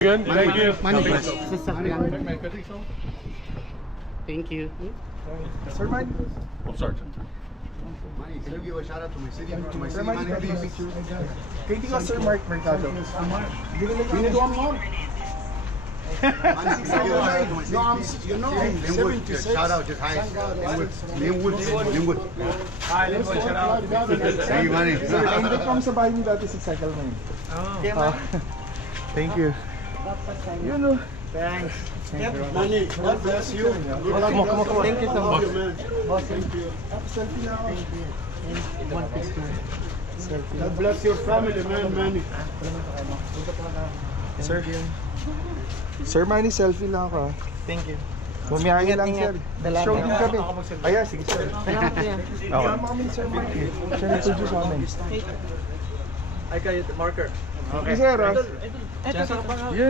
Good. Thank you. Thank you. Sir Mike, Oh, Sergeant. Manny, can you give a shout out to my city, to my Sir city Mike, Manny, take a please? picture. Katie ka, Sir Mark Mercado. Binagawa mo? Manny, can you give a shout out to my city, please? You know, Linwood, just shout out, just hi. Linwood. Thank you, Manny. Hindi ko sa bahay niyo dati si Cycle Man. Thank you. You know. Thanks. Manny, God bless you. Come on. Thank you so much. Boss, thank you. Selfie na ako. One picture. God bless your family, man, Manny. Sir. Sir Manny, selfie lang ako. Thank you. Bumiyahin lang, sir. Salamat. Show din kami. Ayan, sige, sir. Salamat niya. Kasama kami ni Sir Mike. Siya nag-produce sa amin. Ay, kayo, marker. Okay, sir. Ito, Yun.